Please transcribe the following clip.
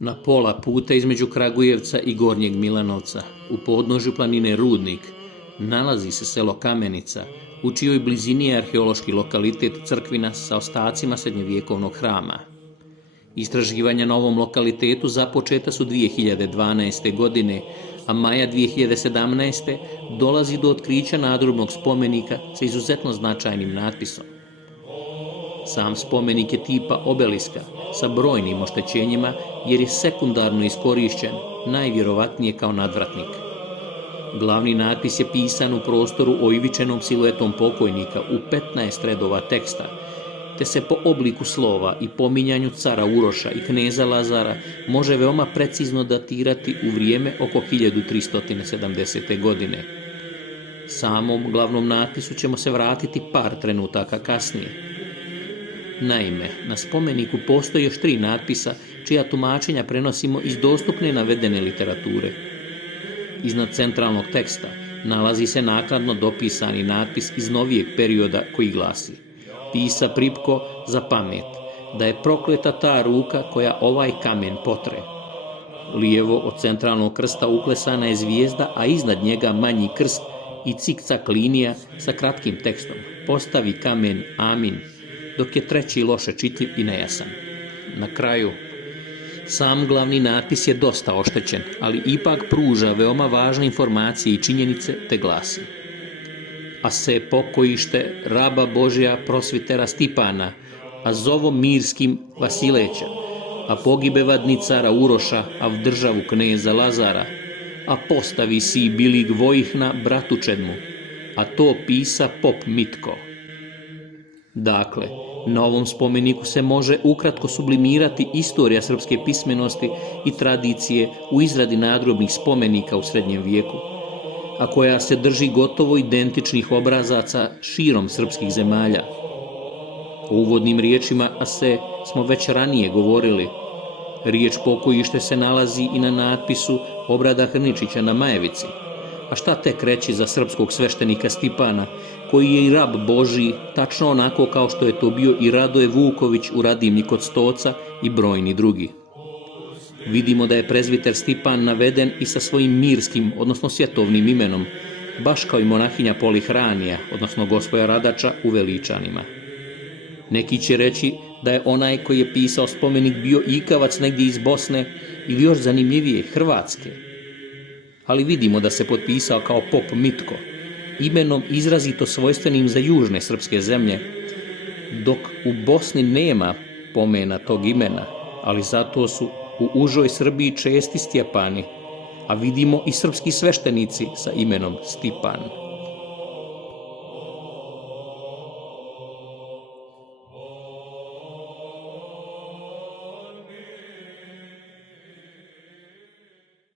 Na pola puta između Kragujevca i Gornjeg Milanovca, u podnožju planine Rudnik, nalazi se selo Kamenica, u čijoj blizini je arheološki lokalitet Crkvina sa ostacima srednjevjekovnog hrama. Istraživanja na ovom lokalitetu započeta su 2012. godine, a maja 2017. dolazi do otkrića nadgrobnog spomenika sa izuzetno značajnim natpisom. Sam spomenik je tipa obeliska, sa brojnim oštećenjima jer je sekundarno iskorišćen, najvjerovatnije kao nadvratnik. Glavni natpis je pisan u prostoru oivičenom siluetom pokojnika u 15 redova teksta, te se po obliku slova i pominjanju cara Uroša i kneza Lazara može veoma precizno datirati u vrijeme oko 1370. godine. Samom glavnom natpisu ćemo se vratiti par trenutaka kasnije. Naime, na spomeniku postoji još 3 natpisa čija tumačenja prenosimo iz dostupne navedene literature. Iznad centralnog teksta nalazi se naknadno dopisani natpis iz novijeg perioda koji glasi: "Pisa Pripko za pamet, da je prokleta ta ruka koja ovaj kamen potre." Lijevo od centralnog krsta uklesana je zvijezda, a iznad njega manji krst i cikcak linija sa kratkim tekstom: "Postavi kamen, amin", dok je treći loše čitljiv i nejasan. Na kraju, sam glavni natpis je dosta oštećen, ali ipak pruža veoma važne informacije i činjenice, te glasi: "A se pokojište raba Božja prosvitera Stipana, a zovom mirskim Vasileća, a pogibeva dni cara Uroša, a v državu kneza Lazara, a postavi si bilig Vojihna bratu Čedmu, a to pisa pop Mitko." Dakle, na ovom spomeniku se može ukratko sublimirati istorija srpske pismenosti i tradicije u izradi nadgrobnih spomenika u srednjem vijeku, a koja se drži gotovo identičnih obrazaca širom srpskih zemalja. O uvodnim riječima Ase smo već ranije govorili. Riječ pokojište se nalazi i na natpisu Obrada Hrničića na Majevici. A šta tek reći za srpskog sveštenika Stipana, koji je i rab Božji, tačno onako kao što je to bio i Radoje Vuković u Radimlji kod Stoca i brojni drugi. Vidimo da je prezbiter Stipan naveden i sa svojim mirskim, odnosno svjetovnim imenom, baš kao i monahinja Polihranija, odnosno gospoja Radača u Veličanima. Neki će reći da je onaj koji je pisao spomenik bio ikavac negdje iz Bosne ili još zanimljivije Hrvatske. Ali vidimo da se potpisao kao pop Mitko, imenom izrazito svojstvenim za južne srpske zemlje, dok u Bosni nema pomena tog imena, ali zato su u užoj Srbiji česti Stjepani, a vidimo i srpski sveštenici sa imenom Stipan.